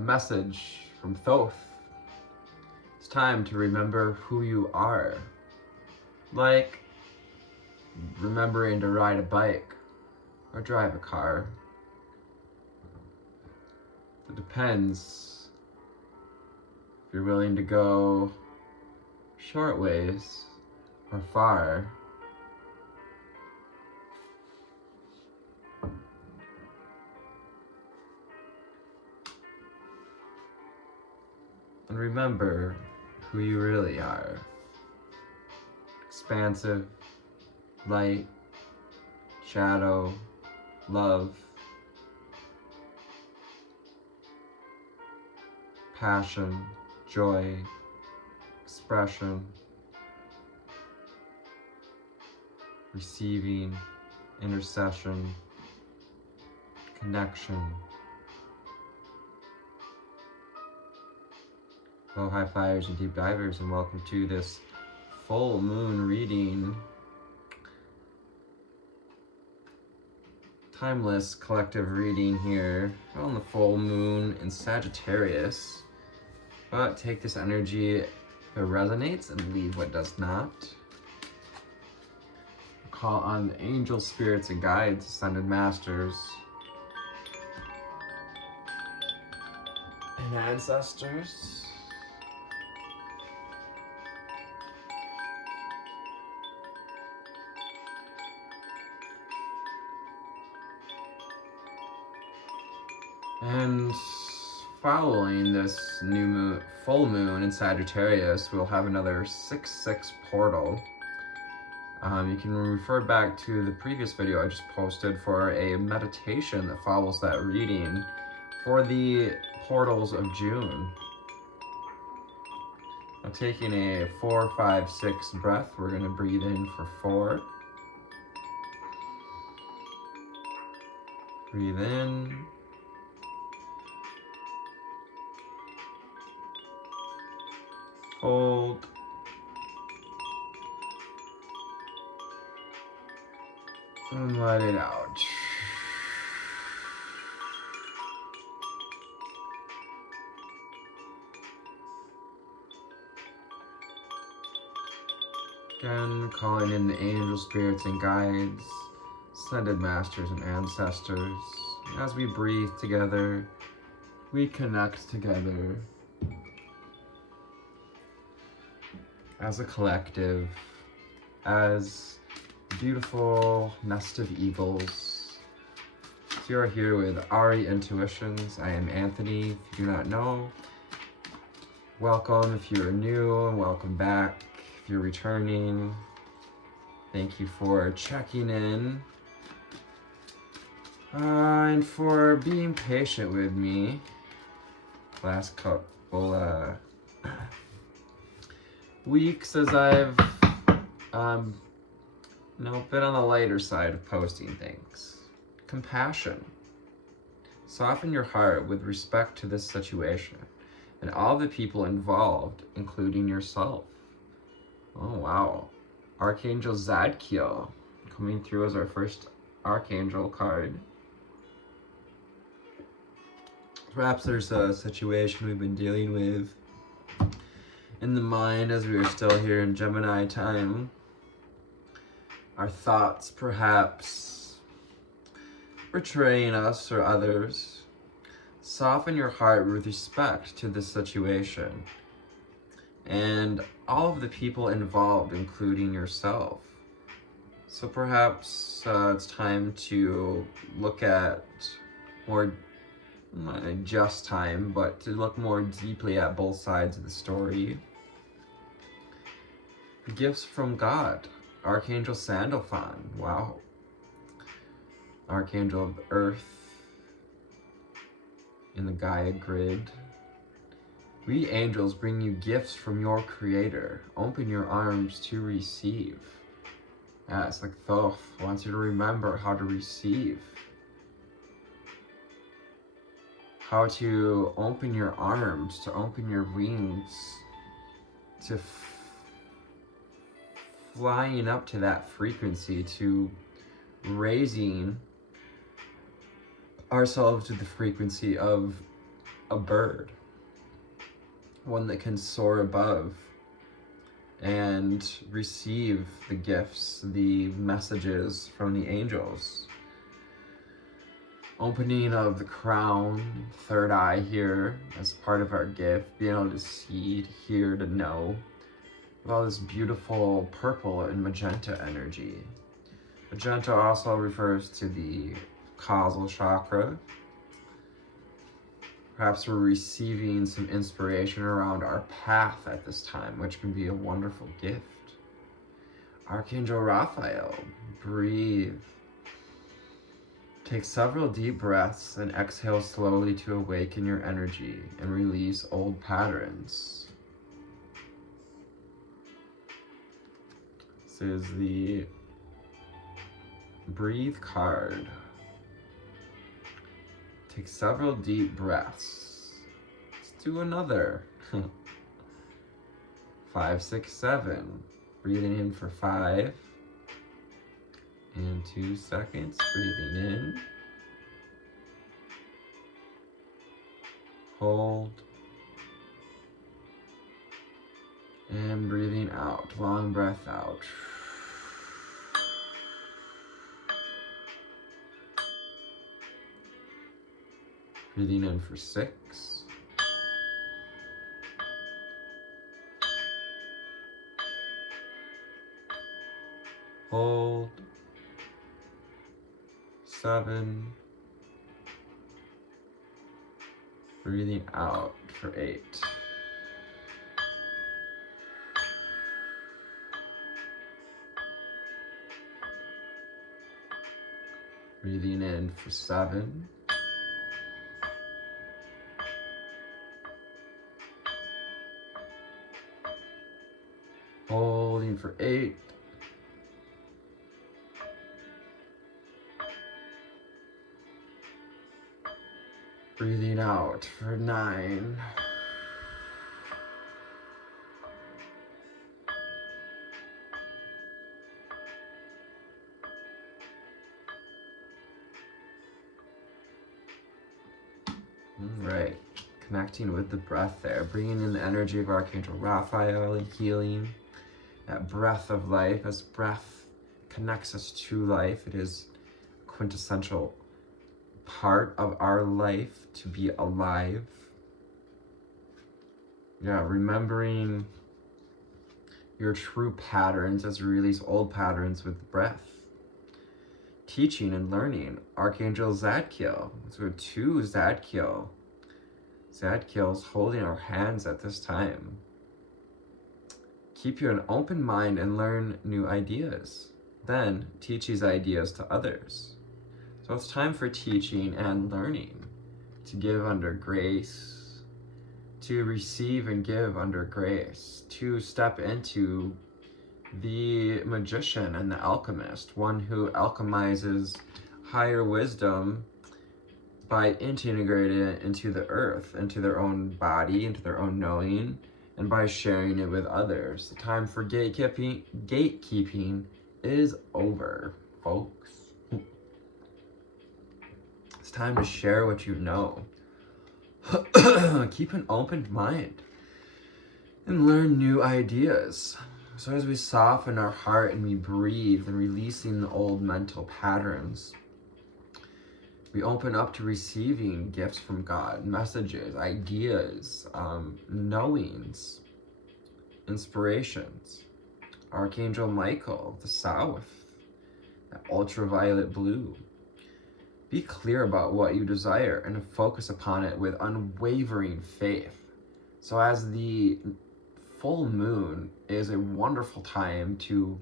a message from Thoth. It's time to remember who you are. Like remembering to ride a bike or drive a car. It depends if you're willing to go short ways or far. And remember who you really are. Expansive, light, shadow, love, passion, joy, expression, receiving, intercession, connection. Hello, high flyers and deep divers, and welcome to this full moon reading. Timeless collective reading here on the full moon in Sagittarius. But take this energy if it resonates and leave what does not. Call on the angel spirits and guides, ascended masters, and ancestors. And following this new moon, full moon in Sagittarius, we'll have another 6/6 portal. You can refer back to the previous video I just posted for a meditation that follows that reading for the portals of June. Now taking a 4, 5, 6 breath, we're going to breathe in for 4. Breathe in. Hold. And let it out. Again, calling in the angel spirits and guides, ascended masters and ancestors. As we breathe together, we connect together as a collective, as a beautiful nest of eagles. So you're here with Aerie Intuitions. I am Anthony. If you do not know, welcome. If you're new, and welcome back. If you're returning, thank you for checking in and for being patient with me last couple weeks as I've been on the lighter side of posting things. Compassion. Soften your heart with respect to this situation and all the people involved, including yourself. Oh wow. Archangel Zadkiel coming through as our first Archangel card. Perhaps there's a situation we've been dealing with in the mind as we are still here in Gemini time. Our thoughts perhaps betraying us or others. Soften your heart with respect to this situation and all of the people involved, including yourself. So perhaps it's time to look at more, not just time, but to look more deeply at both sides of the story. Gifts from God. Archangel Sandalphon. Wow. Archangel of Earth in the Gaia grid. We angels bring you gifts from your Creator. Open your arms to receive. Yeah, it's like Thoth wants you to remember how to receive. How to open your arms, to open your wings, to flying up to that frequency, to raising ourselves to the frequency of a bird, one that can soar above and receive the gifts, the messages from the angels. Opening of the crown, third eye here as part of our gift, being able to see, to hear, to know, with all this beautiful purple and magenta energy. Magenta also refers to the causal chakra. Perhaps we're receiving some inspiration around our path at this time, which can be a wonderful gift. Archangel Raphael, breathe. Take several deep breaths and exhale slowly to awaken your energy and release old patterns. This is the breathe card. Take several deep breaths. Let's do another. 5, 6, 7. Breathing in for 5 and 2 seconds. Breathing in. Hold. And breathing out. Long breath out. Breathing in for 6. Hold. 7. Breathing out for 8. Breathing in for 7. Holding for 8. Breathing out for 9. Right, connecting with the breath there, bringing in the energy of Archangel Raphael and healing that breath of life. As breath connects us to life, it is a quintessential part of our life to be alive. Yeah, remembering your true patterns as you release old patterns with the breath. Teaching and learning, Archangel Zadkiel. So 2 Zadkiel. Zadkiel's holding our hands at this time. Keep you an open mind and learn new ideas. Then teach these ideas to others. So it's time for teaching and learning, to give under grace, to receive and give under grace, to step into the magician and the alchemist, one who alchemizes higher wisdom by integrating it into the earth, into their own body, into their own knowing, and by sharing it with others. The time for gatekeeping is over, folks. It's time to share what you know. Keep an open mind and learn new ideas. So as we soften our heart and we breathe and releasing the old mental patterns, we open up to receiving gifts from God, messages, ideas, knowings, inspirations. Archangel Michael, the south, that ultraviolet blue. Be clear about what you desire and focus upon it with unwavering faith. So as the full moon is a wonderful time to,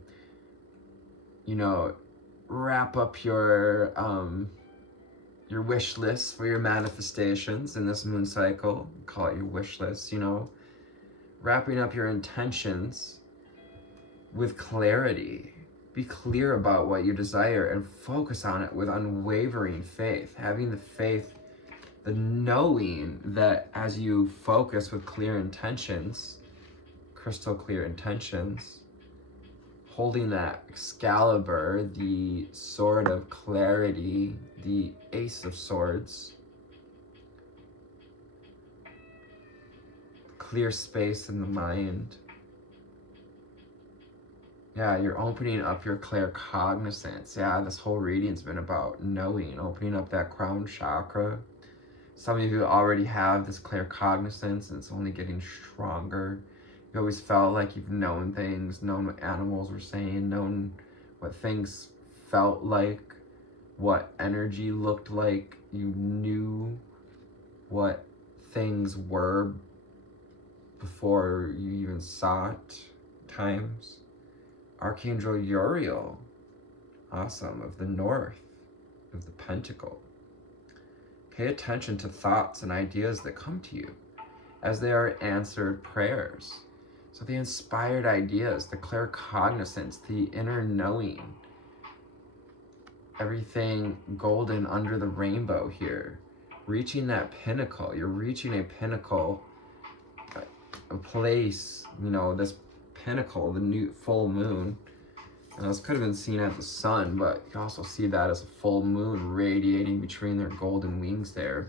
wrap up your wish list for your manifestations in this moon cycle. Call it your wish list, wrapping up your intentions with clarity. Be clear about what you desire and focus on it with unwavering faith. Having the faith, the knowing that as you focus with clear intentions, crystal clear intentions, holding that Excalibur, the sword of clarity, the Ace of Swords, clear space in the mind. Yeah, you're opening up your claircognizance. Yeah, this whole reading's been about knowing, opening up that crown chakra. Some of you already have this claircognizance, and it's only getting stronger. You always felt like you've known things, known what animals were saying, known what things felt like, what energy looked like. You knew what things were before you even saw it times. Archangel Uriel, awesome, of the north, of the pentacle. Pay attention to thoughts and ideas that come to you as they are answered prayers. So the inspired ideas, the claircognizance, the inner knowing, everything golden under the rainbow here, reaching that pinnacle. You're reaching a pinnacle, a place, you know, this pinnacle, the new full moon. And this could have been seen as the sun, but you can also see that as a full moon radiating between their golden wings there.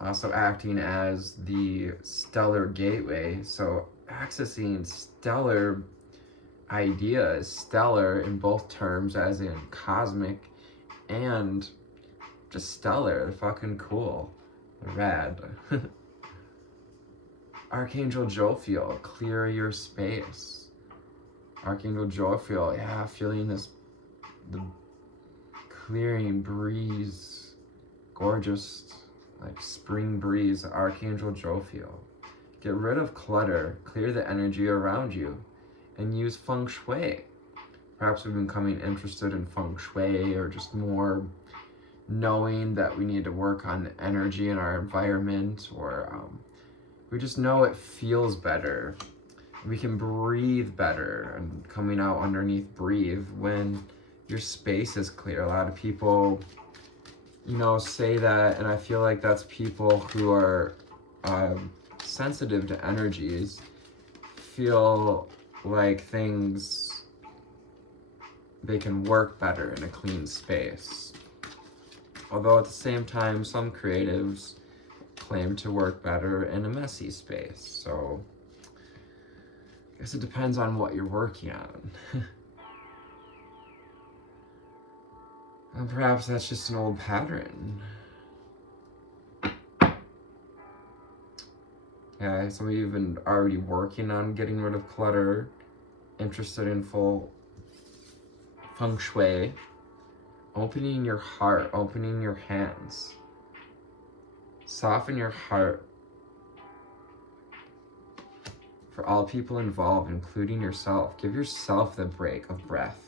Also acting as the stellar gateway. So accessing stellar ideas, stellar in both terms, as in cosmic and just stellar. Fucking cool. Rad. Archangel Jophiel, clear your space. Archangel Jophiel, yeah, feeling the clearing breeze, gorgeous, like spring breeze. Archangel Jophiel, get rid of clutter, clear the energy around you, and use feng shui. Perhaps we've been becoming interested in feng shui, or just more knowing that we need to work on energy in our environment, or we just know it feels better. We can breathe better, and coming out underneath breathe when your space is clear. A lot of people, you know, say that, and I feel like that's people who are sensitive to energies, feel like things, they can work better in a clean space. Although at the same time, some creatives claim to work better in a messy space. So I guess it depends on what you're working on. And perhaps that's just an old pattern. Yeah, some of you have been already working on getting rid of clutter, interested in full feng shui, opening your heart, opening your hands. Soften your heart for all people involved, including yourself. Give yourself the break of breath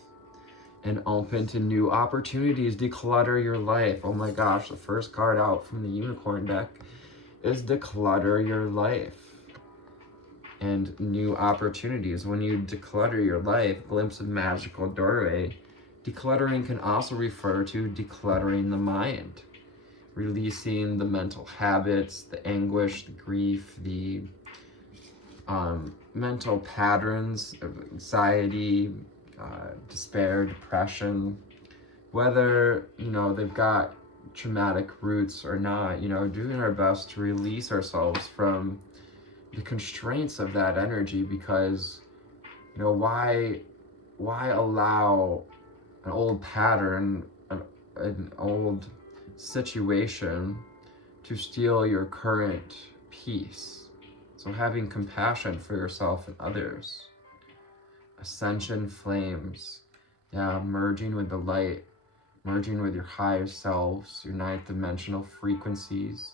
and open to new opportunities. Declutter your life. Oh my gosh, the first card out from the unicorn deck is declutter your life and new opportunities. When you declutter your life, glimpse of magical doorway. Decluttering can also refer to decluttering the mind, releasing the mental habits, the anguish, the grief, the mental patterns of anxiety, despair, depression. Whether, you know, they've got traumatic roots or not, you know, doing our best to release ourselves from the constraints of that energy, because, you know, why allow an old pattern, an old situation to steal your current peace? So having compassion for yourself and others. Ascension flames. Yeah, merging with the light, merging with your higher selves, your ninth dimensional frequencies.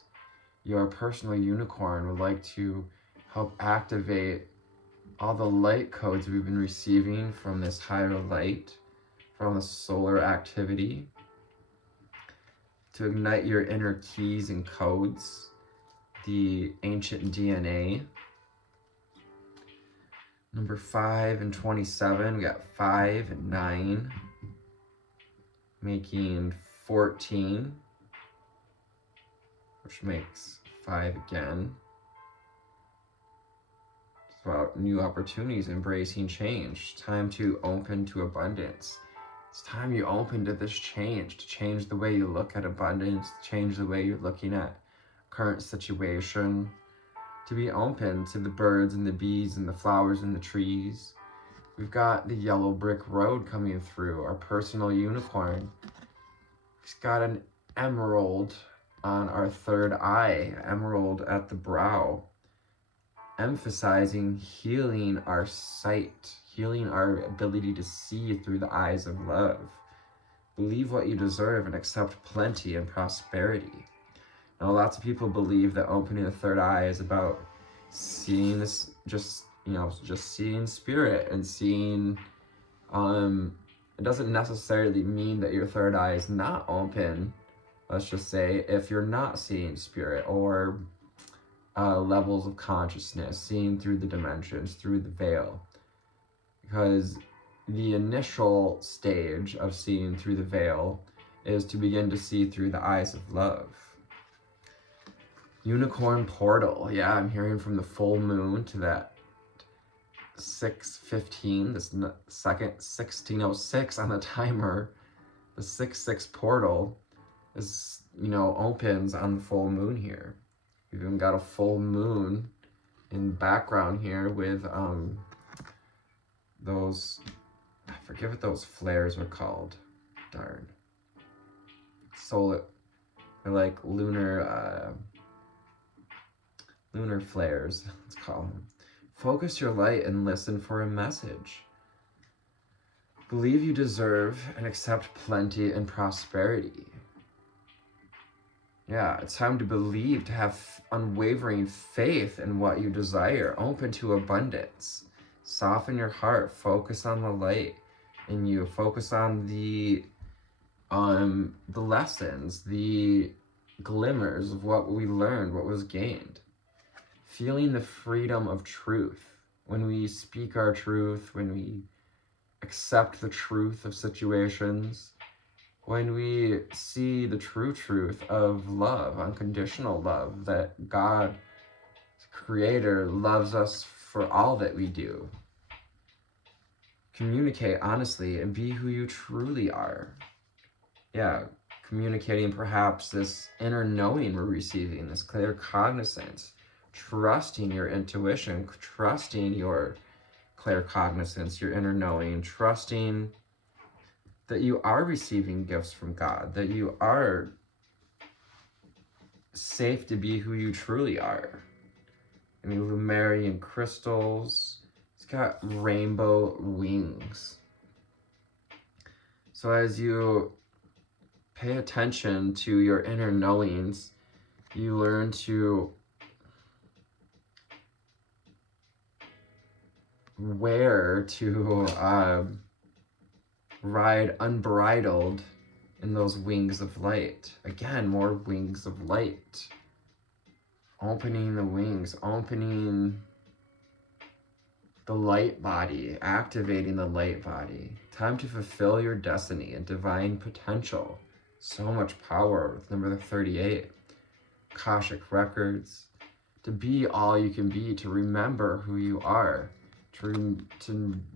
Your personal unicorn would like to help activate all the light codes we've been receiving from this higher light, from the solar activity, to ignite your inner keys and codes, the ancient DNA. Number 5 and 27, we got 5 and 9, making 14, which makes 5 again. It's about new opportunities, embracing change. Time to open to abundance. It's time you open to this change, to change the way you look at abundance, to change the way you're looking at current situation. to be open to the birds and the bees and the flowers and the trees. We've got the yellow brick road coming through, our personal unicorn. We've got an emerald on our third eye, emerald at the brow, emphasizing healing our sight, healing our ability to see through the eyes of love. Believe what you deserve and accept plenty and prosperity. Now, lots of people believe that opening the third eye is about seeing this, just seeing spirit and seeing, it doesn't necessarily mean that your third eye is not open. Let's just say if you're not seeing spirit or levels of consciousness, seeing through the dimensions, through the veil. Because the initial stage of seeing through the veil is to begin to see through the eyes of love. Unicorn portal. Yeah, I'm hearing from the full moon to that 6:15, this second 16:06 on the timer. The 6/6 portal is, opens on the full moon here. We've even got a full moon in the background here with those, I forget what those flares are called. Darn. Solar, they're like lunar flares, let's call them. Focus your light and listen for a message. Believe you deserve and accept plenty and prosperity. Yeah, it's time to believe, to have unwavering faith in what you desire, open to abundance. Soften your heart, focus on the light in you, focus on the lessons, the glimmers of what we learned, what was gained. Feeling the freedom of truth. When we speak our truth, when we accept the truth of situations, when we see the true truth of love, unconditional love, that God, Creator, loves us for all that we do. Communicate honestly and be who you truly are. Yeah, communicating perhaps this inner knowing we're receiving, this clear cognizance, trusting your intuition, trusting your clear cognizance, your inner knowing, trusting that you are receiving gifts from God, that you are safe to be who you truly are. I mean, Lumerian crystals, it's got rainbow wings. So as you pay attention to your inner knowings, you learn to where to ride unbridled in those wings of light. Again, more wings of light. Opening the wings, opening the light body, activating the light body. Time to fulfill your destiny and divine potential. So much power with number 38. Akashic records. To be all you can be, to remember who you are. To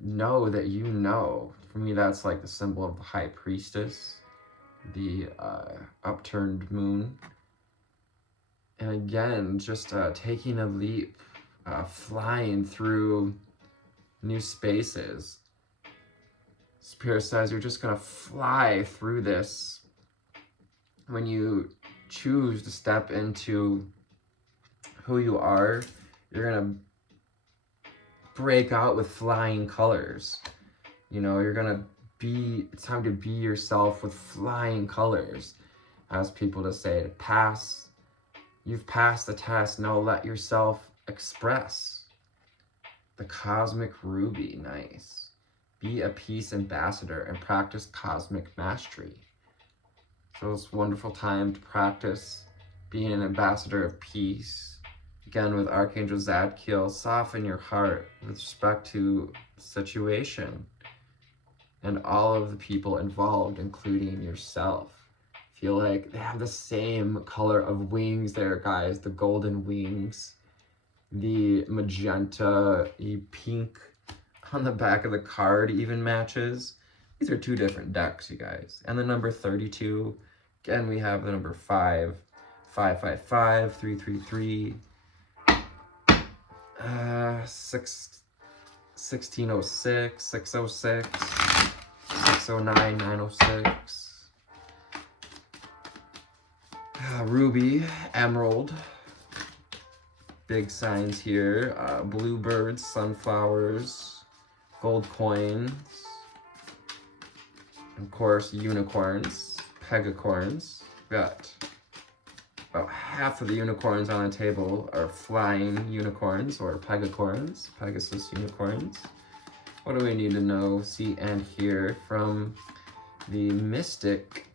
know that you know. For me, that's like the symbol of the high priestess, the upturned moon. And again, just taking a leap, flying through new spaces. Spirit says you're just gonna fly through this. When you choose to step into who you are, you're gonna break out with flying colors. You're gonna it's time to be yourself with flying colors. As people to say, you've passed the test, now let yourself express. The cosmic ruby, nice. Be a peace ambassador and practice cosmic mastery. So it's a wonderful time to practice being an ambassador of peace. Again, with Archangel Zadkiel, soften your heart with respect to the situation and all of the people involved, including yourself. Feel like they have the same color of wings there, guys. The golden wings, the magenta, pink on the back of the card even matches. These are two different decks, you guys. And the number 32, again, we have the number 5, 555, 333. 1606, 606, 609, 906. Ruby, emerald. Big signs here. Bluebirds, sunflowers, gold coins. Of course, unicorns, pegacorns. Got about half of the unicorns on the table are flying unicorns or pegacorns, Pegasus unicorns. What do we need to know, see, and hear from the Mystic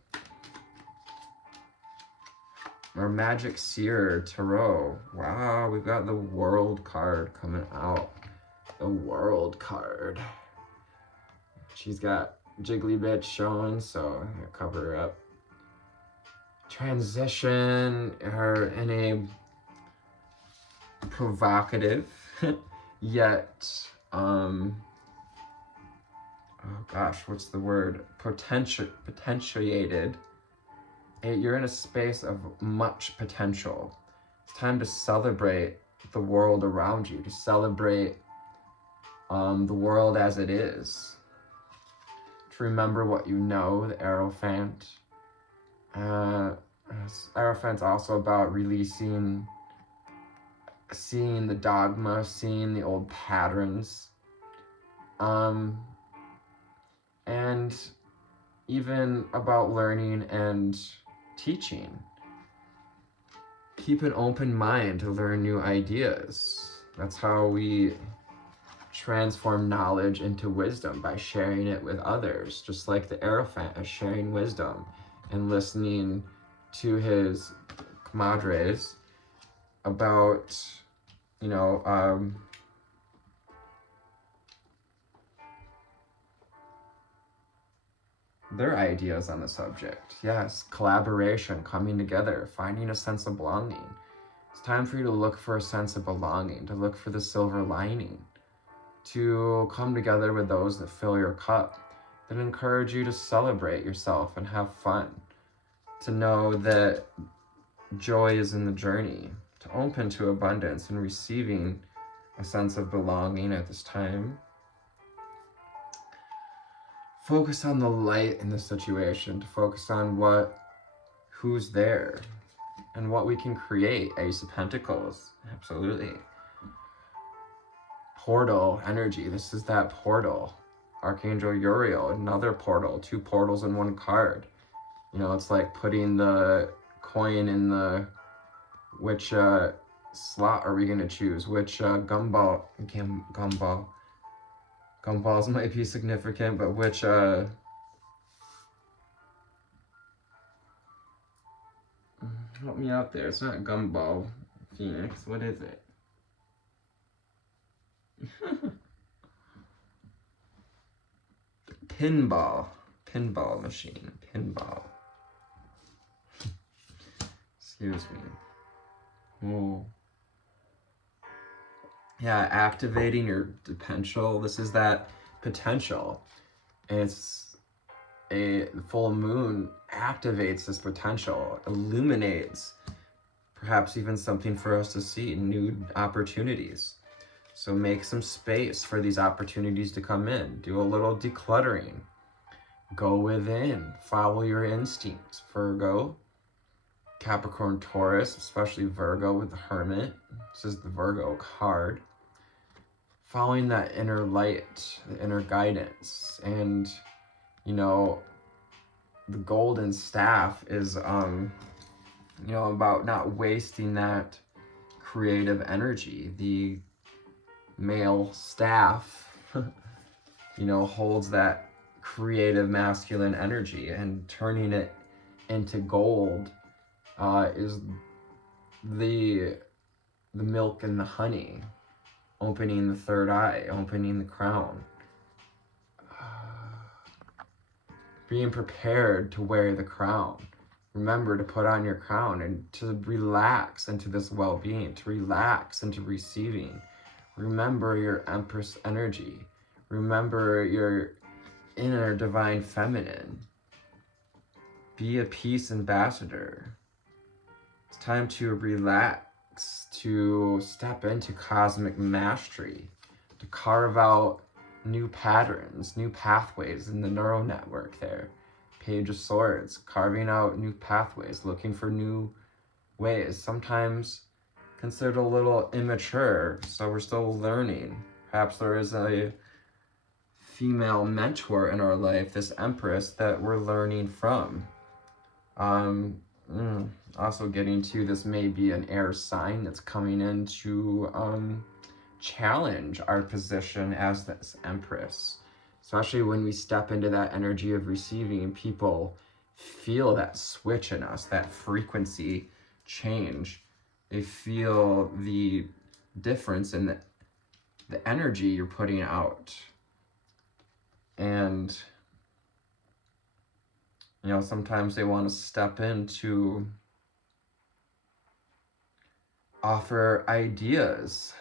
or Magic Seer Tarot? Wow, we've got the World card coming out. The World card. She's got jiggly bits showing, so I'm gonna cover her up. Transition her in a provocative yet oh gosh, what's the word, potentiated. You're in a space of much potential. It's time to celebrate the world around you, to celebrate the world as it is, to remember what you know, the Hierophant. Hierophant's also about releasing, seeing the dogma, seeing the old patterns, and even about learning and teaching. Keep an open mind to learn new ideas. That's how we transform knowledge into wisdom, by sharing it with others, just like the Hierophant is sharing wisdom and listening to his comadres about, you know, their ideas on the subject. Yes, collaboration, coming together, finding a sense of belonging. It's time for you to look for a sense of belonging, to look for the silver lining, to come together with those that fill your cup, that encourage you to celebrate yourself and have fun, to know that joy is in the journey, to open to abundance and receiving a sense of belonging at this time. Focus on the light in the situation, to focus on who's there and what we can create. Ace of Pentacles, absolutely. Portal energy, this is that portal. Archangel Uriel, another portal, 2 portals in 1 card. You know, it's like putting the coin in the, which slot are we gonna choose? Which gumballs might be significant, but which help me out there. It's not gumball phoenix. What is it? Pinball machine. Pinball. Excuse me. Oh. Yeah, activating your potential. This is that potential. It's the full moon activates this potential, illuminates perhaps even something for us to see, new opportunities. So make some space for these opportunities to come in. Do a little decluttering. Go within. Follow your instincts. Virgo, Capricorn, Taurus, especially Virgo with the Hermit. This is the Virgo card. Following that inner light, the inner guidance. And, you know, the golden staff is, you know, about not wasting that creative energy. The male staff, you know, holds that creative masculine energy, and turning it into gold is the milk and the honey, opening the third eye, opening the crown, being prepared to wear the crown. Remember to put on your crown and to relax into this well-being, to relax into receiving. Remember your Empress energy. Remember your inner divine feminine. Be a peace ambassador. It's time to relax to step into cosmic mastery, to carve out new patterns, new pathways in the neural network there. Page of Swords, carving out new pathways, looking for new ways. Sometimes considered a little immature, so we're still learning. Perhaps there is a female mentor in our life, this Empress, that we're learning from. Also getting to, this may be an air sign that's coming in to challenge our position as this Empress. Especially when we step into that energy of receiving, people feel that switch in us, that frequency change. They feel the difference in the energy you're putting out. And, you know, sometimes they want to step in to offer ideas.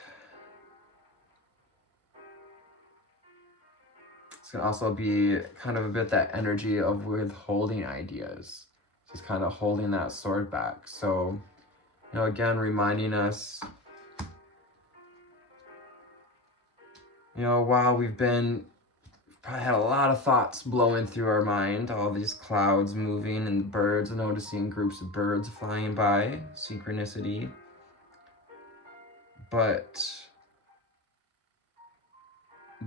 It's going to also be kind of a bit that energy of withholding ideas. Just kind of holding that sword back. So, you know, again, reminding us, you know, while we've probably had a lot of thoughts blowing through our mind, all these clouds moving and birds, noticing groups of birds flying by, synchronicity. But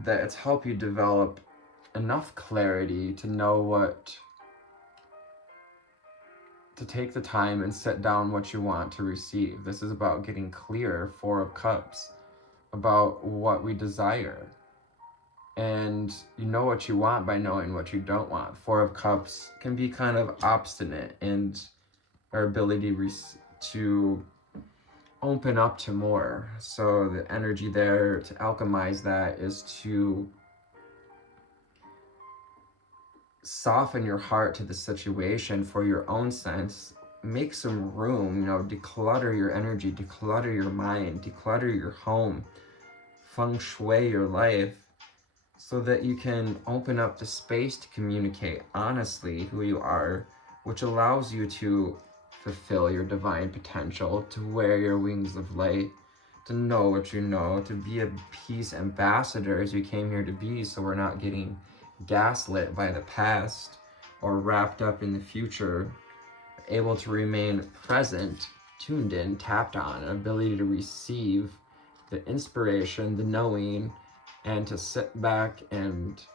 that it's helped you develop enough clarity to know to take the time and set down what you want to receive. This is about getting clear, Four of Cups, about what we desire. And you know what you want by knowing what you don't want. Four of Cups can be kind of obstinate in our ability to open up to more. So the energy there to alchemize that is to soften your heart to the situation for your own sense. Make some room, you know, declutter your energy, declutter your mind, declutter your home, feng shui your life, so that you can open up the space to communicate honestly who you are, which allows you to fulfill your divine potential, to wear your wings of light, to know what you know, to be a peace ambassador as you came here to be, so we're not getting gaslit by the past or wrapped up in the future, able to remain present, tuned in, tapped on, an ability to receive the inspiration, the knowing, and to sit back and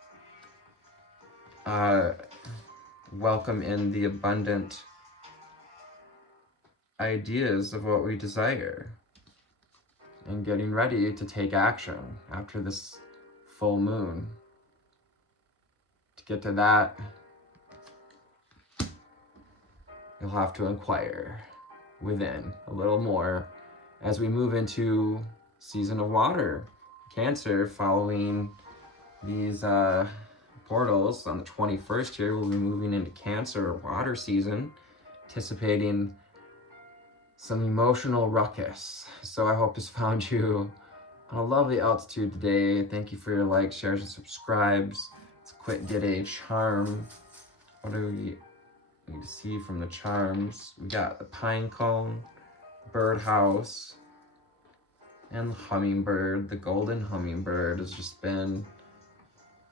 welcome in the abundant ideas of what we desire, and getting ready to take action after this full moon. To get to that, you'll have to inquire within a little more as we move into season of water, Cancer, following these portals on the 21st here. We'll be moving into Cancer water season, anticipating some emotional ruckus. So I hope this found you on a lovely altitude today. Thank you for your likes, shares, and subscribes. Let's quick get a charm. What do we need to see from the charms? We got the pine cone, birdhouse, and the hummingbird. The golden hummingbird has just been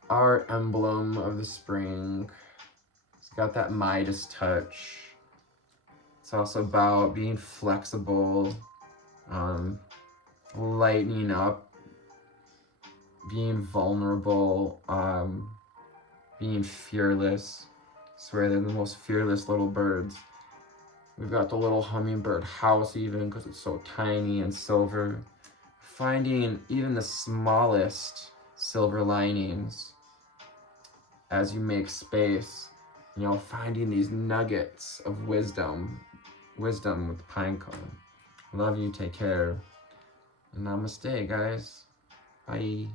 our emblem of the spring. It's got that Midas touch. It's also about being flexible, lightening up, being vulnerable, being fearless. I swear they're the most fearless little birds. We've got the little hummingbird house even because it's so tiny and silver. Finding even the smallest silver linings as you make space, you know, finding these nuggets of wisdom with the pine cone. Love you, take care, and namaste, guys. Bye.